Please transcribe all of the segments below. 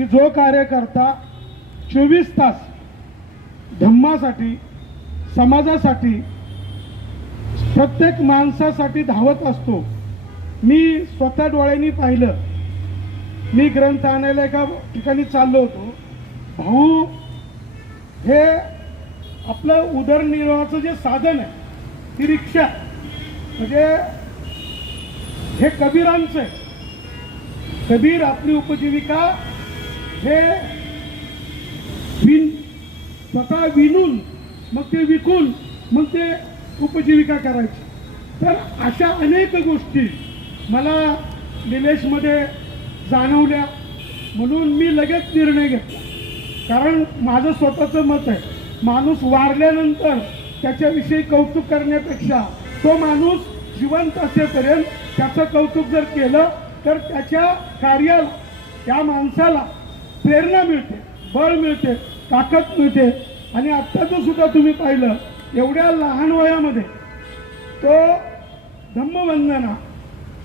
की जो कार्यकर्ता चोवीस तास धम्मासाठी समाजासाठी प्रत्येक माणसासाठी धावत असतो मी स्वतः डोळ्यांनी पाहिलं. मी ग्रंथ आणायला एका ठिकाणी चाललो होतो. भाऊ हे आपलं उदरनिर्वाहाचं जे साधन आहे ती रिक्षा म्हणजे हे कबीरांचं आहे. कबीर आपली उपजीविका हे विन स्वतः विणून मग ते विकून मग ते उपजीविका करायची. तर अशा अनेक गोष्टी मला निलेशमध्ये जाणवल्या. म्हणून मी लगेच निर्णय घेतला. कारण माझं स्वतःचं मत आहे माणूस वारल्यानंतर त्याच्याविषयी कौतुक करण्यापेक्षा तो माणूस जिवंत असेपर्यंत त्याचं कौतुक जर केलं तर त्याच्या कार्याला त्या माणसाला प्रेरणा मिळते बळ मिळते ताकद मिळते. आणि आत्ताचं सुद्धा तुम्ही पाहिलं एवढ्या लहान वयामध्ये तो धम्मवंदना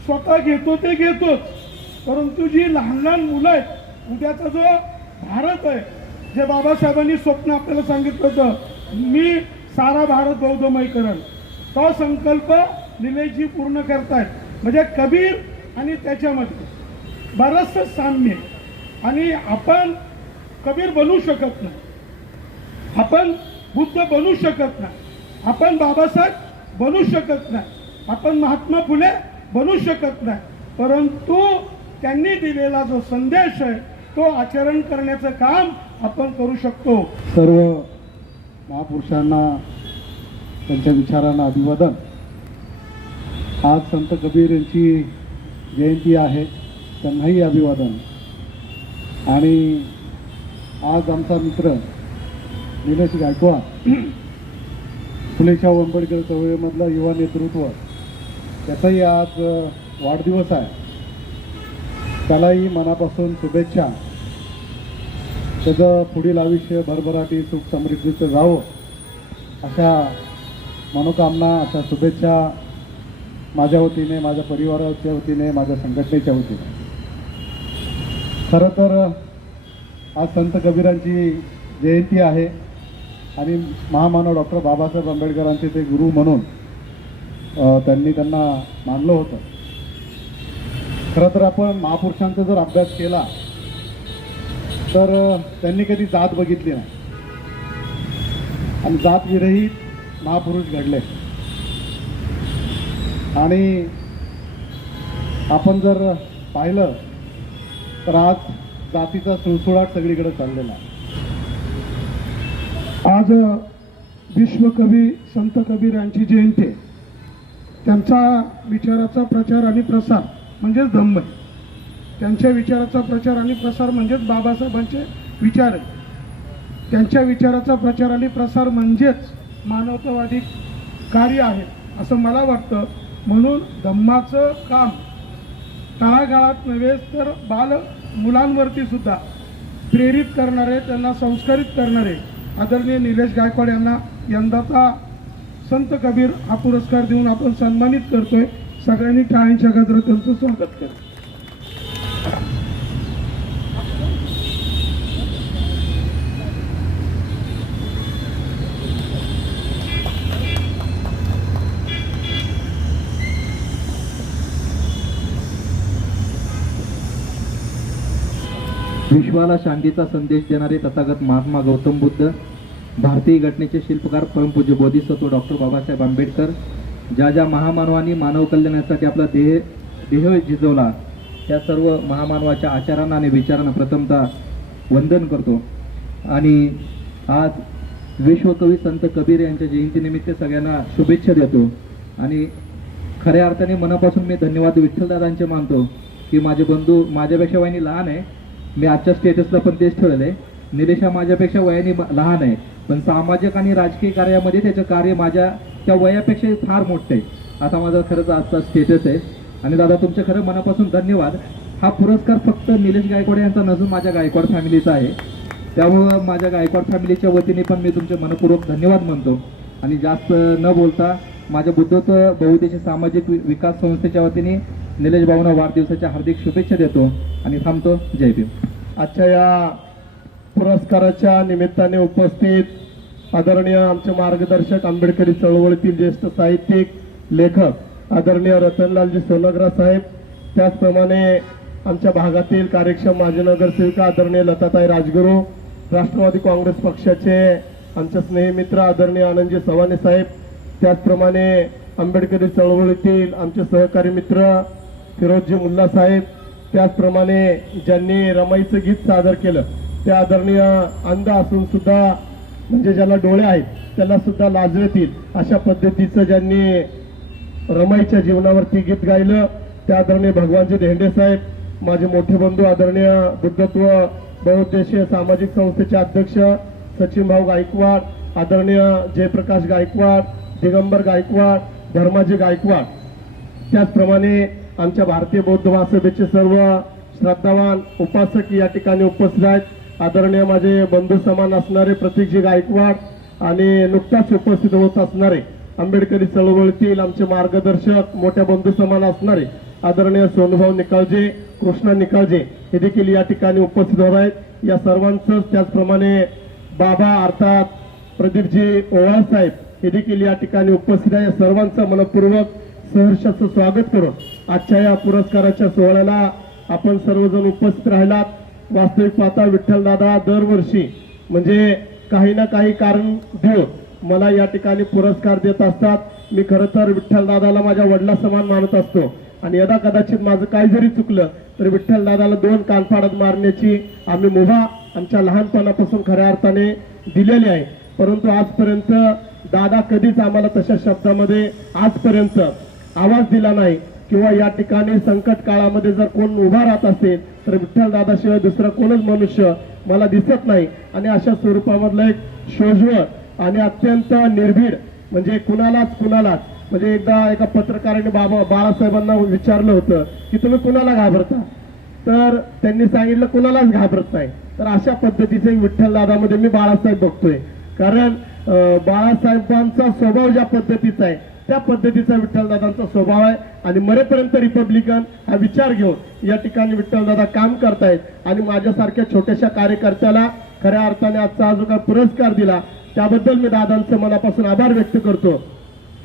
स्वतः घेतो ते घेतोच. परंतु जी लहान लहान मुलं आहेत उद्याचा जो भारत आहे जे बाबासाहेबांनी स्वप्न आपल्याला सांगितलं होतं मी सारा भारत बौद्धमय करण. तो संकल्प निलेशजी पूर्ण करतायत. म्हणजे कबीर आणि त्याच्यामध्ये बरंचसं साम्य आहे. आणि आपण कबीर बनू शकत नाही. आपण बुद्ध बनू शकत नाही. आपण बाबासाहेब बनू शकत नाही. आपण महात्मा फुले बनू शकत नाही. परंतु त्यांनी दिलेला जो संदेश आहे तो आचरण करण्याचं काम आपण करू शकतो. सर्व महापुरुषांना त्यांच्या विचारांना अभिवादन. आज संत कबीर यांची जयंती आहे. त्यांनाही अभिवादन. आणि आज आमचा मित्र निलेश गायकवाड फुलेशाह आंबेडकर चळवळीमधलं युवा नेतृत्व त्याचाही आज वाढदिवस आहे. त्यालाही मनापासून शुभेच्छा. त्याचं पुढील आयुष्य भरभराटी सुख समृद्धीचं जावं अशा मनोकामना अशा शुभेच्छा माझ्या वतीने माझ्या परिवाराच्या वतीने माझ्या संघटनेच्या वतीने. खरं तर आज संत कबीरांची जयंती आहे आणि महामानव डॉक्टर बाबासाहेब आंबेडकरांचे ते गुरु म्हणून त्यांनी त्यांना मानलं होतं. खरं तर आपण महापुरुषांचा जर अभ्यास केला तर त्यांनी कधी जात बघितली नाही. आणि जात विरहित महापुरुष घडले. आणि आपण जर पाहिलं तर आज जातीचा सुळसुळाट सगळीकडे चाललेला आज विश्वकवी संत कबीर यांची जयंती. आहे त्यांचा विचाराचा प्रचार आणि प्रसार म्हणजेच धम्म आहे. त्यांच्या विचाराचा प्रचार आणि प्रसार म्हणजेच बाबासाहेबांचे विचार आहे त्यांच्या विचाराचा प्रचार आणि प्रसार म्हणजेच मानवतावादी कार्य आहे असं मला वाटतं. म्हणून धम्माचं काम तळागाळात नव्हे तर बाल मुलांवरती सुद्धा प्रेरित करणारे त्यांना संस्कारित करणारे आदरणीय निलेश गायकवाड यांना यंदाचा संत कबीर हा पुरस्कार देऊन आपण सन्मानित करतोय. सगळ्यांनी टाळ्यांच्या गजरात त्यांचं स्वागत करतो विश्वाला शांतीचा संदेश देणारे तथागत महात्मा गौतम बुद्ध भारतीय घटनेचे शिल्पकार परमपूज्य बोधिसत्व डॉक्टर बाबासाहेब आंबेडकर ज्या ज्या महामानवांनी मानव कल्याणासाठी आपला देह देह झिजवला त्या सर्व महामानवाच्या आचारांना आणि विचारांना प्रथमतः वंदन करतो. आणि आज विश्वकवी संत कबीर यांच्या जयंतीनिमित्त सगळ्यांना शुभेच्छा देतो. आणि खऱ्या अर्थाने मनापासून मी धन्यवाद विठ्ठलदादांचे मानतो की माझे बंधू माझ्यापेक्षा वयाने लहान आहे मी आजच्या स्टेटसला पण तेच ठेवलेलं आहे निलेश हा माझ्यापेक्षा वयाने लहान आहे. पण सामाजिक आणि राजकीय कार्यामध्ये त्याचं कार्य माझ्या त्या वयापेक्षा फार मोठं आहे. असा माझा खरंच आजचा स्टेटस आहे. आणि दादा तुमचे खरं मनापासून धन्यवाद. हा पुरस्कार फक्त निलेश गायकवाड यांचा नसून माझ्या गायकवाड फॅमिलीचा आहे. त्यामुळं माझ्या गायकवाड फॅमिलीच्या वतीने पण मी तुमचे मनपूर्वक धन्यवाद म्हणतो. आणि जास्त न बोलता माझ्या बुद्धत्व बहुउद्देशीय सामाजिक विकास संस्थेच्या वतीने निलेश भाऊंना वाढदिवसाच्या हार्दिक शुभेच्छा देतो आणि थांबतो. जय भीम. आजच्या या पुरस्काराच्या निमित्ताने उपस्थित आदरणीय आमचे मार्गदर्शक आंबेडकरी चळवळीतील ज्येष्ठ साहित्यिक लेखक आदरणीय रतनलालजी सोनग्रा साहेब त्याचप्रमाणे आमच्या भागातील कार्यक्षम माजी नगरसेविका आदरणीय लताताई राजगुरू राष्ट्रवादी काँग्रेस पक्षाचे आमचे स्नेहमित्र आदरणीय आनंदजी सवाने साहेब त्याचप्रमाणे आंबेडकरी चळवळीतील आमचे सहकारी मित्र फिरोजजी मुल्ला साहेब त्याचप्रमाणे ज्यांनी रमाईचं गीत सादर केलं ते आदरणीय अंध असून सुद्धा म्हणजे ज्याला डोळे आहेत त्याला सुद्धा लाजवेतील अशा पद्धतीचं ज्यांनी रमाईच्या जीवनावरती गीत गायलं त्या आदरणीय भगवानजी धेंडे साहेब माझे मोठे बंधू आदरणीय बुद्धत्व बहुउद्देशीय सामाजिक संस्थेचे अध्यक्ष सचिन भाऊ गायकवाड आदरणीय जयप्रकाश गायकवाड दिगंबर गायकवाड धर्माजी गायकवाड. त्याचप्रमाणे आमच्या भारतीय बौद्ध महासभेचे सर्व श्रद्धावान उपासक या ठिकाणी उपस्थित आहेत. आदरणीय माझे बंधू समान असणारे प्रतीकजी गायकवाड आणि नुकताच उपस्थित होत असणारे आंबेडकरी चळवळीतील आमचे मार्गदर्शक मोठ्या बंधू समान असणारे आदरणीय सोनभाऊ निकाळजे कृष्णा निकाळजे हे देखील या ठिकाणी उपस्थित होत आहेत. या सर्वांचं त्याचप्रमाणे बाबा अर्थात प्रदीपजी ओवाळ साहेब हे देखील या ठिकाणी उपस्थित आहे. या सर्वांचं मनपूर्वक सहर्षाचं स्वागत करून आजच्या या पुरस्काराच्या सोहळ्याला आपण सर्वजण उपस्थित राहिलात. वास्तविक पाहता विठ्ठलदादा दरवर्षी म्हणजे काही ना काही कारण देऊन मला या ठिकाणी पुरस्कार देत असतात. मी खरं तर विठ्ठलदादाला माझ्या वडिला समान मानत असतो. आणि यदा कदाचित माझं काय जरी चुकलं तर विठ्ठलदादाला दोन कानफाडत मारण्याची आम्ही मुभा आमच्या लहानपणापासून खऱ्या अर्थाने दिलेली आहे. परंतु आजपर्यंत दादा कधीच आम्हाला तशा शब्दामध्ये आजपर्यंत आवाज दिला नाही. किंवा या ठिकाणी संकट काळामध्ये जर कोण उभा राहत असेल तर विठ्ठल दादाशिवाय दुसरा कोणच मनुष्य मला दिसत नाही. आणि अशा स्वरूपामधलं एक शोजवळ आणि अत्यंत निर्भीड म्हणजे कुणालाच कुणालाच म्हणजे एकदा एका पत्रकाराने बाबा बाळासाहेबांना विचारलं होतं की तुम्ही कुणाला घाबरता? तर त्यांनी सांगितलं कुणालाच घाबरत नाही. तर अशा पद्धतीचे विठ्ठल दादामध्ये मी बाळासाहेब बघतोय. कारण बाळासाहेबांचा स्वभाव ज्या पद्धतीचा आहे त्या पद्धतीचा विठ्ठलदादांचा स्वभाव आहे. आणि मरेपर्यंत रिपब्लिकन हा विचार घेऊन या ठिकाणी विठ्ठलदादा काम करतायत. आणि माझ्यासारख्या छोट्याशा कार्यकर्त्याला खऱ्या अर्थाने आजचा जो काही पुरस्कार दिला त्याबद्दल मी दादांचं मनापासून आभार व्यक्त करतो.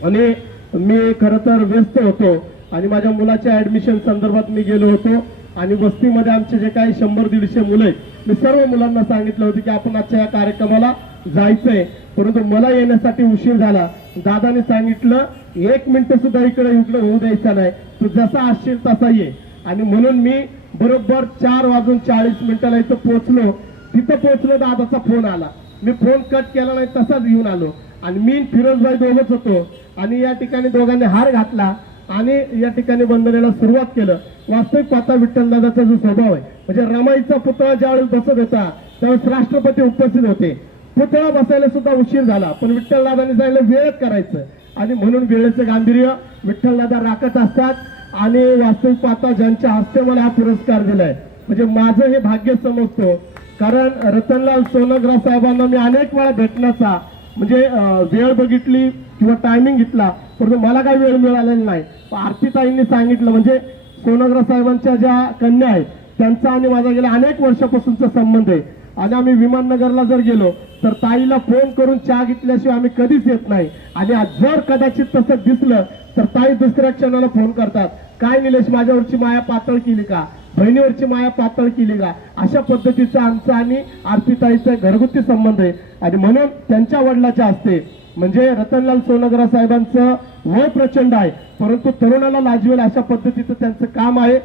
आणि मी खरं तर व्यस्त होतो. आणि माझ्या मुलाच्या ऍडमिशन संदर्भात मी गेलो होतो. आणि वस्तीमध्ये आमचे जे काही शंभर दीडशे मुलं आहेत मी सर्व मुलांना सांगितलं होतं की आपण आजच्या या कार्यक्रमाला जायचंय. परंतु मला येण्यासाठी उशीर झाला. दादाने सांगितलं एक मिनिट सुद्धा इकडे इकडे होऊ द्यायचा नाही. तू जसा असशील तसा ये. आणि म्हणून मी बरोबर चार वाजून चाळीस मिनिटाला इथं पोहोचलो. तिथं पोहोचलो दादाचा फोन आला. मी फोन कट केला नाही तसाच घेऊन आलो. आणि मी फिरोजभाई दोघंच होतो. आणि या ठिकाणी दोघांनी हार घातला. आणि या ठिकाणी वंदनेला सुरुवात केलं. वास्तविक पाहता विठ्ठलदादाचा जो स्वभाव आहे म्हणजे रमाईचा पुतळा ज्यावेळेस बसत होता त्यावेळेस राष्ट्रपती उपस्थित होते. पुतळा बसायला सुद्धा उशीर झाला. पण विठ्ठलदादांनी जायला वेळच करायचं. आणि म्हणून वेळेचं गांभीर्य विठ्ठलदादा राखत असतात. आणि वास्तविक पाहता ज्यांच्या हस्ते मला हा पुरस्कार दिलाय. म्हणजे माझं हे भाग्य समजतो. कारण रतनलाल सोनग्रा साहेबांना मी अनेक वेळा भेटण्याचा म्हणजे वेळ बघितली किंवा टायमिंग घेतला. परंतु मला काही वेळ मिळालेला नाही. आरतीताईंनी सांगितलं म्हणजे सोनग्रा साहेबांच्या ज्या कन्या आहेत त्यांचा आणि माझा गेल्या अनेक वर्षापासूनचा संबंध आहे. आणि आम्ही विमाननगरला जर गेलो तर ताईला फोन करून चहा घेतल्याशिवाय आम्ही कधीच येत नाही. आणि जर कदाचित तसं दिसलं तर ताई दुसऱ्या क्षणाला फोन करतात. काय निलेश माझ्यावरची माया पातळ केली का? बहिणीवरची माया पातळ केली का? अशा पद्धतीचा आमचा आणि आरतीताईचा घरगुती संबंध आहे. आणि म्हणून त्यांच्या वडिलाच्या असते म्हणजे रतनलाल सोनगरा साहेबांचं वय प्रचंड आहे परंतु तरुणाला लाजवेल अशा पद्धतीचं त्यांचं काम आहे.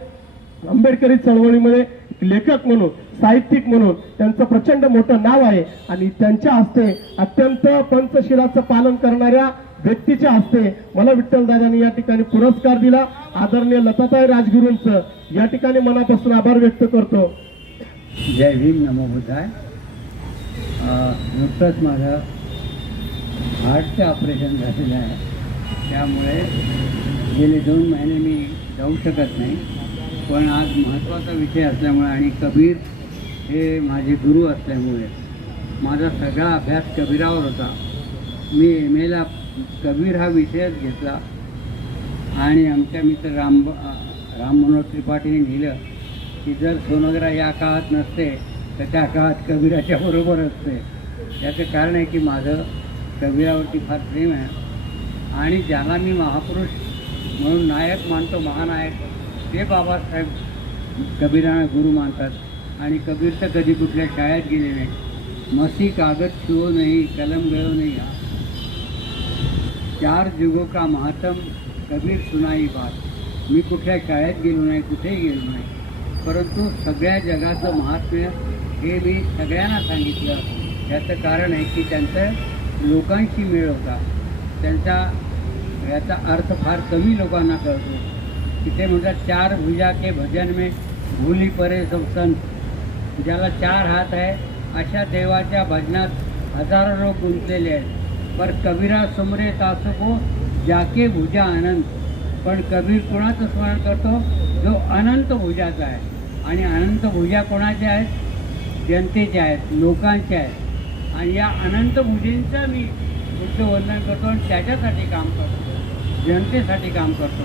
आंबेडकरी चळवळीमध्ये लेखक म्हणून साहित्यिक म्हणून त्यांचं प्रचंड मोठं नाव आहे आणि त्यांच्या हस्ते अत्यंत पंचशिराचं पालन करणाऱ्या व्यक्तीच्या हस्ते मला विठ्ठलदादांनी या ठिकाणी पुरस्कार दिला. आदरणीय लताताई राजगुरूंचं या ठिकाणी मनापासून आभार व्यक्त करतो. जय भीम नमो बुद्धाय. नुकतंच माझं हार्टचं ऑपरेशन झालेलं आहे. त्यामुळे गेले दोन महिने मी जाऊ शकत नाही. पण आज महत्त्वाचा विषय असल्यामुळे आणि कबीर हे माझे गुरु असल्यामुळे माझा सगळा अभ्यास कबीरावर होता. मी एम एला कबीर हा विषयच घेतला आणि आमच्या मित्र राम राम मनोहर त्रिपाठीने लिहिलं की जर सोनोग्रा या काळात नसते तर त्या काळात कबीराच्या बरोबर असते. याचं कारण आहे की माझं कबीरावरती फार प्रेम आहे. आणि ज्याला मी महापुरुष म्हणून नायक मानतो महानायक ते बाबासाहेब कबीरांना गुरु मानतात. आणि कबीर तर कधी कुठल्या शाळेत गेले नाही. मसी कागद शिवो नाही कलम गळो नाही. चार जुगो का महात्म कबीर सुनाई बात. मी कुठल्या शाळेत गेलो नाही कुठेही गेलो नाही. परंतु सगळ्या जगाचं महात्म्य हे मी सगळ्यांना सांगितलं. याचं कारण आहे की त्यांचं लोकांशी मेळ होता. त्यांचा याचा अर्थ फार कमी लोकांना कळतो. तिथे म्हणतात चार भुजा के भजन में भूली परे सब संत ज्याला चार हात आहे अशा देवाच्या भजनात हजारो लोक गुंतलेले आहेत. पर कबीरा सुमरे तासको जाके भुजा अनंत. पण कबीर कोणाचं स्मरण करतो? जो अनंत भुजाचा आहे. आणि अनंत भुजा कोणाच्या आहेत? जनतेच्या आहेत लोकांच्या आहेत. आणि या अनंत भुजेंचं मी बुद्ध वंदन करतो आणि त्याच्यासाठी काम करतो. जनतेसाठी काम करतो.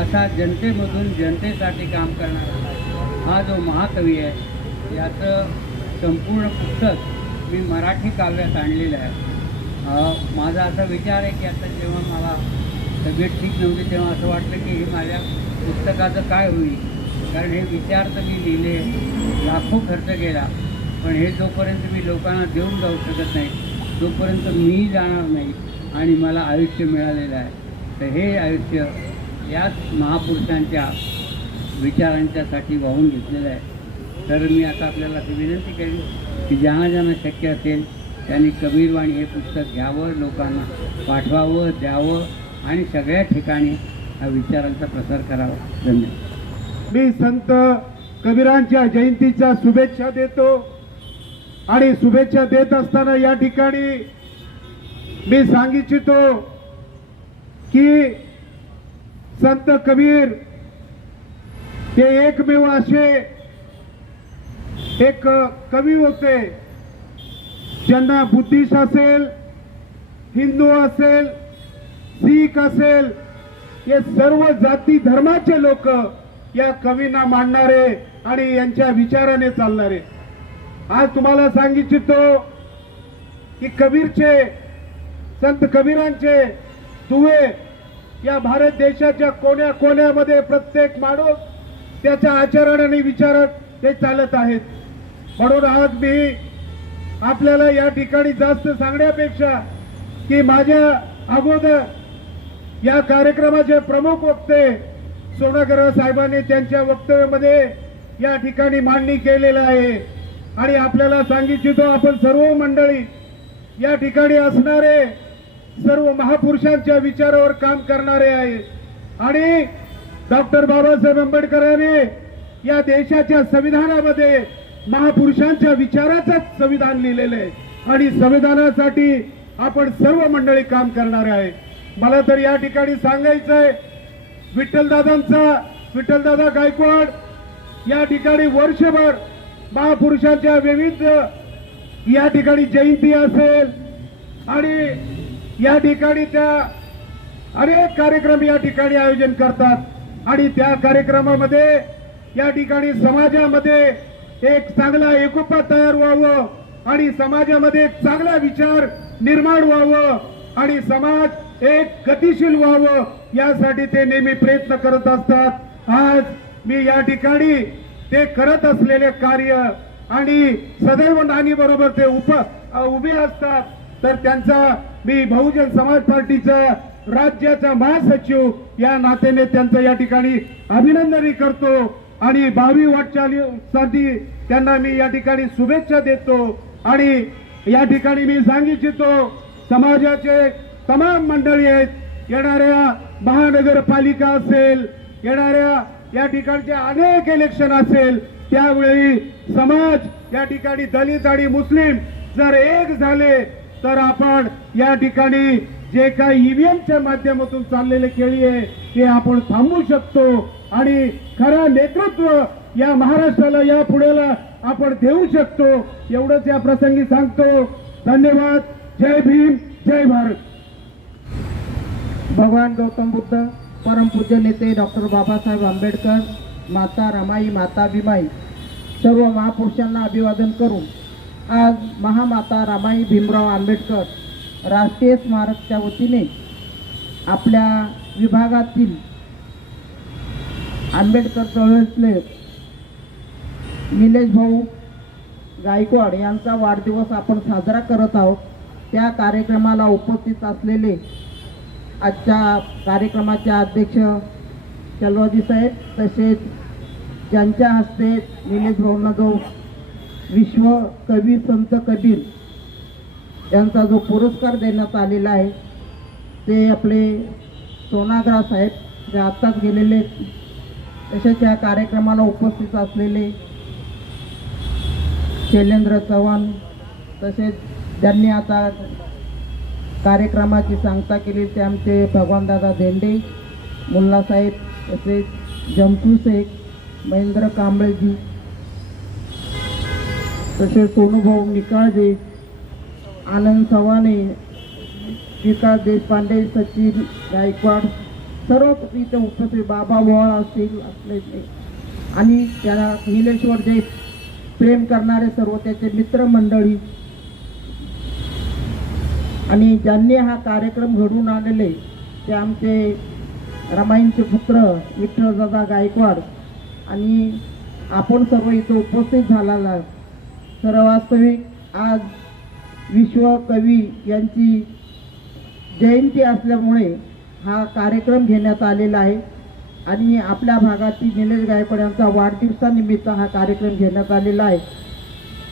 असा जनतेमधून जनतेसाठी काम करणारा हा जो महाकवी आहे याचं संपूर्ण पुस्तक मी मराठी काव्यात आणलेलं आहे. माझा असा विचार आहे की आता जेव्हा मला तब्येत ठीक नव्हती तेव्हा असं वाटलं की हे माझ्या पुस्तकाचं काय होईल? कारण हे विचार तर मी लिहिले लाखो खर्च केला पण हे जोपर्यंत मी लोकांना देऊन जाऊ शकत नाही तोपर्यंत मी जाणार नाही आणि मला आयुष्य मिळालेलं आहे. तर हे आयुष्य याच महापुरुषांच्या विचारांच्यासाठी वाहून घेतलेलं आहे. तर मी आता आपल्याला अशी विनंती करेन की ज्यांना ज्यांना शक्य असेल त्यांनी कबीरवाणी हे पुस्तक घ्यावं लोकांना पाठवावं द्यावं आणि सगळ्या ठिकाणी हा विचारांचा प्रसार करावा. धन्यवाद. मी संत कबीरांच्या जयंतीच्या शुभेच्छा देतो आणि शुभेच्छा देत असताना या ठिकाणी मी सांग इच्छितो की संत कबीर हे एकमेव असे एक कवी होते. ज्यांना बुद्धिस्ट असेल हिंदू असेल सिख असेल हे सर्व जाती धर्माचे लोक या कवींना मांडणारे आणि यांच्या विचाराने चालणारे. आज तुम्हाला सांग इच्छितो की कबीरचे संत कबीरांचे दुवे या भारत देशाच्या कोण्या कोण्यामध्ये प्रत्येक माणूस त्याच्या आचरण आणि विचारात ते चालत आहेत. म्हणून आज मी आपल्याला या ठिकाणी जास्त सांगण्यापेक्षा की माझ्या अगोदर या कार्यक्रमाचे प्रमुख वक्ते सोनागर साहेबांनी त्यांच्या वक्तव्यामध्ये या ठिकाणी मांडणी केलेलं आहे. आणि आपल्याला सांगितलो आपण सर्व मंडळी या ठिकाणी असणारे सर्व महापुरुषांच्या विचारावर काम करणारे आहे आणि डॉक्टर बाबासाहेब आंबेडकरांनी या देशाच्या संविधानामध्ये महापुरुषांच्या विचाराचंच संविधान लिहिलेलं आहे. आणि संविधानासाठी आपण सर्व मंडळी काम करणार आहे मला तर या ठिकाणी सांगायचं आहे विठ्ठलदादांचा विठ्ठलदादा गायकवाड या ठिकाणी वर्षभर महापुरुषांच्या विविध या ठिकाणी जयंती असेल. आणि या ठिकाणी त्या अनेक कार्यक्रम या ठिकाणी आयोजन करतात. आणि त्या कार्यक्रमामध्ये या ठिकाणी समाजामध्ये एक चांगला एकोपा तयार व्हावं आणि समाजामध्ये एक चांगला विचार निर्माण व्हावं आणि समाज एक गतिशील व्हावं यासाठी ते नेहमी प्रयत्न करत असतात. आज मी या ठिकाणी ते करत असलेले कार्य आणि सदैव नानी बरोबर ते उप उभे असतात. तर त्यांचा मी बहुजन समाज पार्टीचा राज्याचा महासचिव या नात्याने त्यांचं या ठिकाणी अभिनंदनही करतो आणि भावी वाटचालीसाठी त्यांना मी या ठिकाणी शुभेच्छा देतो आणि या ठिकाणी मी सांग इच्छितो समाजाचे तमाम मंडळी आहेत येणाऱ्या महानगरपालिका असेल येणाऱ्या या ठिकाणचे अनेक इलेक्शन असेल त्यावेळी समाज या ठिकाणी दलित आणि मुस्लिम जर एक झाले तर आपण या ठिकाणी जे काही ईव्हीएमच्या माध्यमातून चाललेले खेळी आहे ते आपण थांबवू शकतो. आणि खरं नेतृत्व या महाराष्ट्राला या पुढेला आपण देऊ शकतो. एवढंच या प्रसंगी सांगतो. धन्यवाद. जय भीम. जय भारत. भगवान गौतम बुद्ध परमपूज्य नेते डॉक्टर बाबासाहेब आंबेडकर माता रमाई माता भीमाई. सर्व महापुरुषांना अभिवादन करून आज महामाता रामाई भीमराव आंबेडकर राष्ट्रीय स्मारकच्या वतीने आपल्या विभागातील आंबेडकर चळवळीतले निलेश भाऊ गायकवाड यांचा वाढदिवस आपण साजरा करत आहोत. त्या कार्यक्रमाला उपस्थित असलेले आजच्या कार्यक्रमाचे अध्यक्ष चलवाजी साहेब तसेच ज्यांच्या हस्ते निलेश भाऊंना जो विश्व कवी संत कबीर यांचा जो पुरस्कार देण्यात आलेला आहे ते आपले सोनाग्रा साहेब जे आत्ताच गेलेले तसेच या कार्यक्रमाला उपस्थित असलेले शैलेंद्र चव्हाण तसेच ज्यांनी आता कार्यक्रमाची सांगता केली ते आमचे भगवानदादा धेंडे मुल्लासाहेब तसेच जंतू शेख महेंद्र कांबळेजी तसेच सोनूभाऊ निकाळजे आनंद चव्हाणे विकास देशपांडे सचिन गायकवाड सर्व इथं उपस्थित बाबा वळ असतील असले ते. आणि त्याला निलेश्वर जे प्रेम करणारे सर्व त्याचे मित्रमंडळी. आणि ज्यांनी हा कार्यक्रम घडून आणले ते आमचे रमाईंचे पुत्र विठ्ठलदादा गायकवाड. आणि आपण सर्व इथं उपस्थित झालेला तर वास्तविक आज विश्वकवी यांची जयंती असल्यामुळे हा कार्यक्रम घेण्यात आलेला आहे. आणि आपल्या भागातील निलेश गायकवाड यांचा वाढदिवसानिमित्त हा कार्यक्रम घेण्यात आलेला आहे.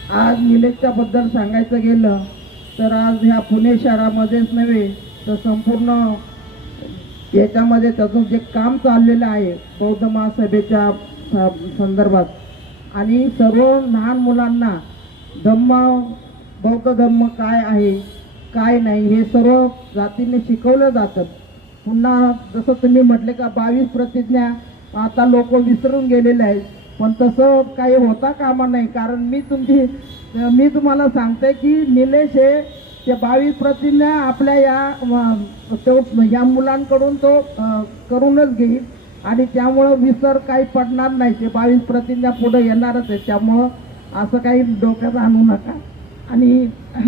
आज निलेशच्याबद्दल सांगायचं गेलं तर आज ह्या पुणे शहरामध्येच नव्हे तर संपूर्ण याच्यामध्ये त्याचं जे काम चाललेलं आहे बौद्ध महासभेच्या स- संदर्भात. आणि सर्व लहान मुलांना धम्म बौद्ध धम्म काय आहे काय नाही हे सर्व जातीने शिकवलं जातं. पुन्हा जसं तुम्ही म्हटले का बावीस प्रतिज्ञा आता लोक विसरून गेलेले आहेत. पण तसं काही होता कामा नाही. कारण मी तुमची मी तुम्हाला सांगते की निलेश हे ते बावीस प्रतिज्ञा आपल्या या तो या मुलांकडून तो करूनच घेईल. आणि त्यामुळं विसर काही पडणार नाही. ते बावीस प्रतिज्ञा पुढे येणारच आहे. त्यामुळं असं काही डोक्यात आणू नका. आणि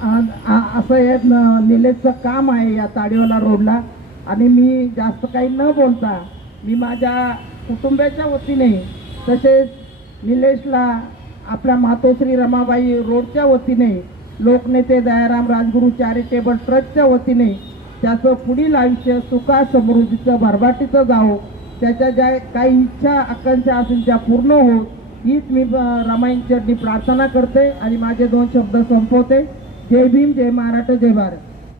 असं हे निलेशचं काम आहे या ताडीवाला रोडला. आणि मी जास्त काही न बोलता मी माझ्या कुटुंबाच्या वतीने तसेच निलेशला आपल्या मातोश्री रमाबाई रोडच्या वतीने लोकनेते दयाराम राजगुरू चॅरिटेबल ट्रस्टच्या वतीने त्याचं पुढील आयुष्य सुखा समृद्धीचं भरभाटीचं जावं. त्याच्या ज्या काही इच्छा आकांक्षा असेल त्या पूर्ण होत. हीच मी अं, रमाईंची प्रार्थना करते आणि माझे दोन शब्द संपवते. जय भीम जय महाराष्ट्र जय भारत.